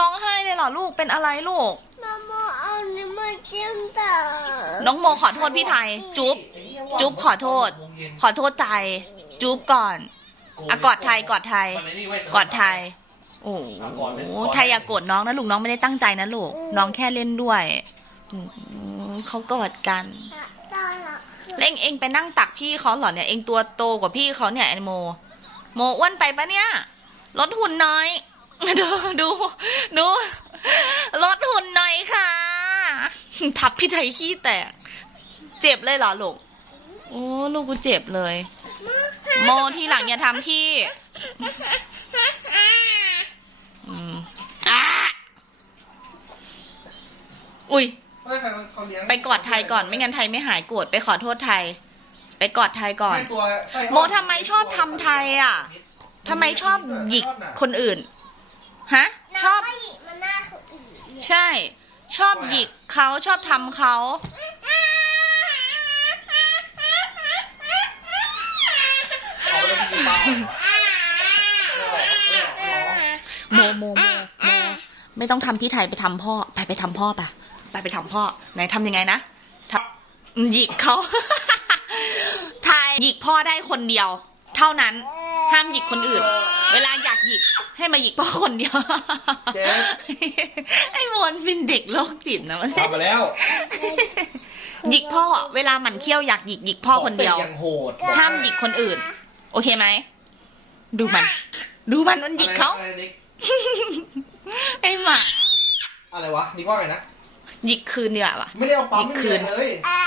ร้องไห้เลยเหรอลูกเป็นอะไรลูก น้องโมเอานี่มาจิ้มตาน้องโมขอโทษพี่ไทย จุ๊บ จุ๊บขอโทษ ขอโทษไทย จุ๊บก่อนอะกอดไทยกอดไทย กอดไทย โอ้โหไทยอย่าโกรธน้องนะลูกน้องไม่ได้ตั้งใจนะลูกน้องแค่เล่นด้วยอืมเขากอดกันตาละคือแล้วเองเองไปนั่งตักพี่เขาเหรอเนี่ยเองตัวโตกว่าพี่เขาเนี่ยไอโม โมอ้วนไปปะเนี่ยลดหุ่นหน้อย ดูดูดูลดหุ่นหน่อยค่ะ ทับพี่ไทยขี้แตก เจ็บเลยเหรอลูก โอ้ลูกกูเจ็บเลย โมทีหลังอย่าทำพี่อืมอะอุ้ยเฮ้ยใครเขาเลี้ยงไปกอดไทยก่อน ไม่งั้นไทยไม่หายโกรธไปขอโทษไทย ไปกอดไทยก่อนให้ตัวไส้อ่อนโมทำไมชอบทำไทยอะทำไมชอบหยิกคนอื่น ฮะชน้อองบก็หยิบมาหน้าคนอื่นเนี่ยใช่ ชอบหยิกเขาชอบทำเขา เอาไปกินปลาเหรอโมโมโมโมไม่ต้องทำพี่ไทยไปทำพ่อ ไปไปทำพ่อปะไปไปทำพ่อไหนทำยังไงนะทำหยิกเขา ไทยหยิกพ่อได้คนเดียว เท่านั้น ห้ามหยิกคนอื่น เวลาอยากหยิกให้มาหยิกพ่อคนเดียว เจ๊ ไอ้มนเป็นเด็กโรคจิตนะมันทำมาแล้วหยิกพ่อ เวลาหมันเคี้ยวอยากหยิกหยิกพ่อคนเดียว ขอสร็จอย่างโหดห้ามหยิกคนอื่น โอเคไหม ดูมัน ดูมันมันหยิกเขา อะไรนิกไอ้หมา อะไรวะนิกว่าไงนะ หยิกคืนเนีกว่ยวะไม่ได้เอาปั๊มนิกคืนไม่มีอะไรเลยอะ